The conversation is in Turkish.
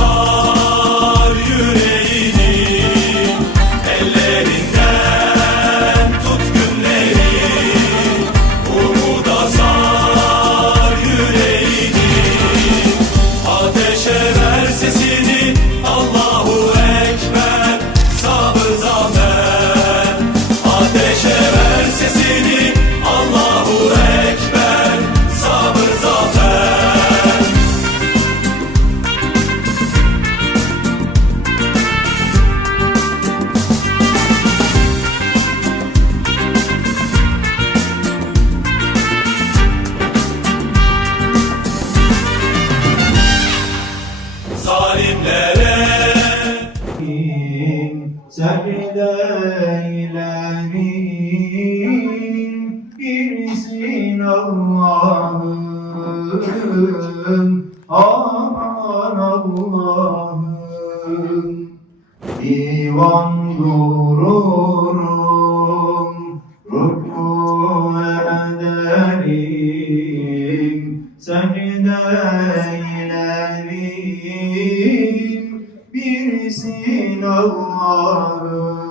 fall. dinlere Sebileylerimin Birisin Allah'ım Aman Allah'ım Divan dururum Ruku ederim. Secdeye Allah'ım